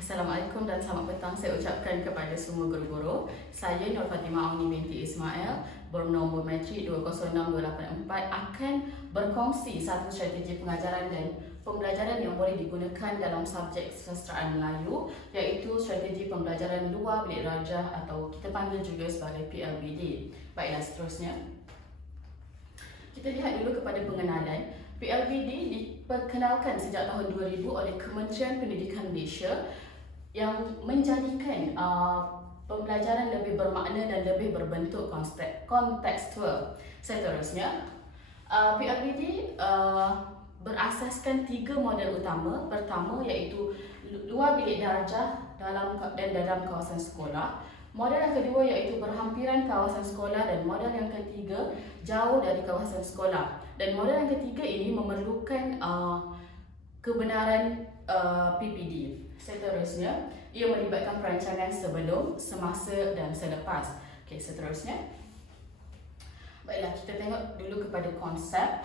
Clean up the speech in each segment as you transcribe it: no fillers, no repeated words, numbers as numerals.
Assalamualaikum dan selamat petang saya ucapkan kepada semua guru-guru. Saya Nur Fatimah Auni binti Ismail bernombor matrik 206284 akan berkongsi satu strategi pengajaran dan pembelajaran yang boleh digunakan dalam subjek kesusastraan Melayu, iaitu strategi pembelajaran luar bilik darjah atau kita panggil juga sebagai PLBD. Baiklah, seterusnya kita lihat dulu kepada pengenalan. PLBD diperkenalkan sejak tahun 2000 oleh Kementerian Pendidikan Malaysia yang menjadikan pembelajaran lebih bermakna dan lebih berbentuk kontekstual. Seterusnya, PLBD berasaskan 3 model utama. Pertama iaitu luar bilik darjah dalam kawasan sekolah. Model yang kedua iaitu berhampiran kawasan sekolah dan model yang ketiga jauh dari kawasan sekolah. Dan model yang ketiga ini memerlukan kebenaran PPD. Seterusnya, ia melibatkan perancangan sebelum, semasa dan selepas. Okey, seterusnya. Baiklah, kita tengok dulu kepada konsep.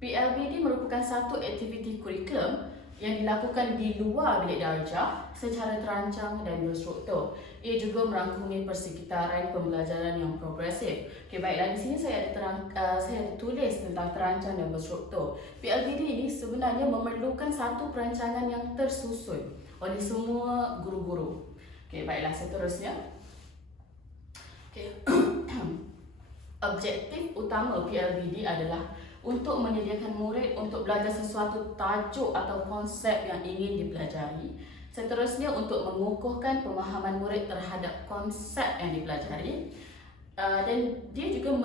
PLBD merupakan satu aktiviti kurikulum yang dilakukan di luar bilik darjah secara terancang dan berstruktur. Ia juga merangkumi persekitaran pembelajaran yang progresif. Okey, baiklah, di sini saya ada tulis tentang terancang dan berstruktur. PLBD ini sebenarnya memerlukan satu perancangan yang tersusun oleh semua guru-guru. Okey, baiklah, seterusnya. Okey. Objektif utama PLBD adalah untuk menyediakan murid untuk belajar sesuatu tajuk atau konsep yang ingin dipelajari. Seterusnya, untuk mengukuhkan pemahaman murid terhadap konsep yang dipelajari. Dan dia juga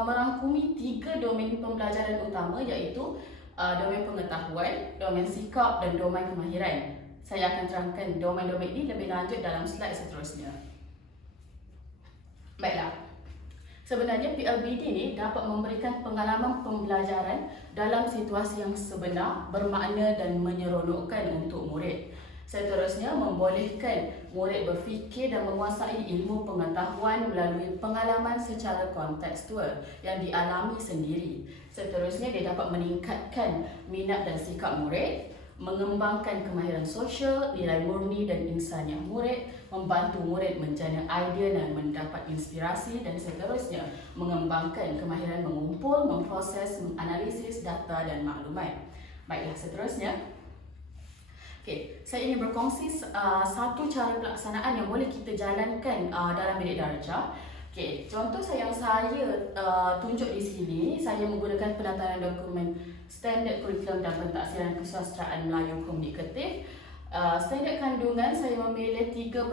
merangkumi 3 domain pembelajaran utama, iaitu domain pengetahuan, domain sikap dan domain kemahiran. Saya akan terangkan domain-domain ini lebih lanjut dalam slide seterusnya. Baiklah. Sebenarnya PLBD ini dapat memberikan pengalaman pembelajaran dalam situasi yang sebenar, bermakna dan menyeronokkan untuk murid. Seterusnya, membolehkan murid berfikir dan menguasai ilmu pengetahuan melalui pengalaman secara kontekstual yang dialami sendiri. Seterusnya, dia dapat meningkatkan minat dan sikap murid, mengembangkan kemahiran sosial, nilai murni dan insaniah murid, membantu murid menjana idea dan mendapat inspirasi, dan seterusnya mengembangkan kemahiran mengumpul, memproses, menganalisis data dan maklumat. Baiklah, seterusnya. Okey, saya ingin berkongsi satu cara pelaksanaan yang boleh kita jalankan dalam bilik darjah. Okey, contoh yang saya tunjuk di sini, saya menggunakan penantanan dokumen standard kurikulum dan pentaksiran kesusastraan Melayu komunikatif. Standard kandungan saya memilih 3.1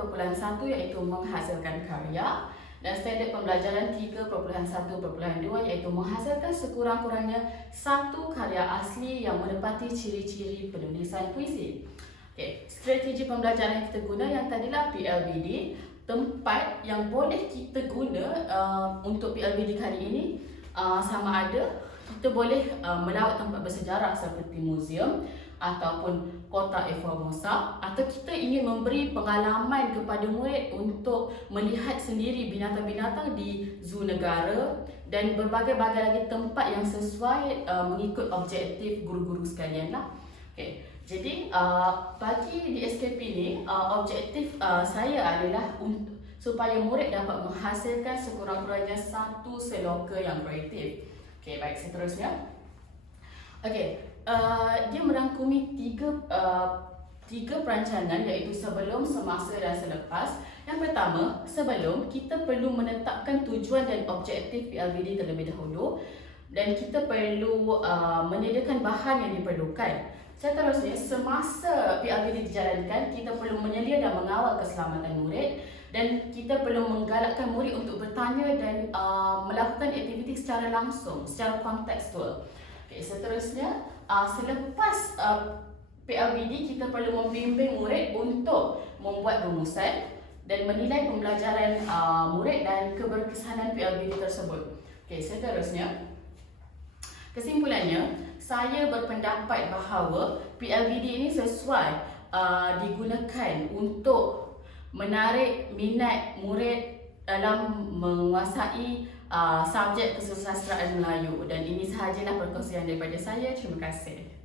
iaitu menghasilkan karya, dan standard pembelajaran 3.1.2 iaitu menghasilkan sekurang-kurangnya satu karya asli yang menepati ciri-ciri penulisan puisi. Okey, strategi pembelajaran yang kita guna yang tadilah PLBD. Tempat yang boleh kita guna untuk PLBD kali ini sama ada kita boleh melawat tempat bersejarah seperti muzium ataupun kota Formosa, atau kita ingin memberi pengalaman kepada murid untuk melihat sendiri binatang-binatang di zoo negara dan berbagai-bagai lagi tempat yang sesuai mengikut objektif guru-guru sekalian lah. Okay. Jadi bagi DSKP ni objektif saya adalah supaya murid dapat menghasilkan sekurang-kurangnya satu seloka yang kreatif. Okey, baik, seterusnya. Okey, dia merangkumi tiga perancangan iaitu sebelum, semasa dan selepas. Yang pertama, sebelum, kita perlu menetapkan tujuan dan objektif PLBD terlebih dahulu, dan kita perlu menyediakan bahan yang diperlukan. Seterusnya, semasa PLBD dijalankan, kita perlu menyelia dan mengawal keselamatan murid, dan kita perlu menggalakkan murid untuk bertanya dan melakukan aktiviti secara langsung, secara kontekstual. Okay, seterusnya, selepas PLBD, kita perlu membimbing murid untuk membuat rumusan dan menilai pembelajaran murid dan keberkesanan PLBD tersebut. Okay, seterusnya, kesimpulannya, saya berpendapat bahawa PLBD ini sesuai digunakan untuk menarik minat murid dalam menguasai subjek kesusastraan Melayu. Dan ini sahajalah perkongsian daripada saya. Terima kasih.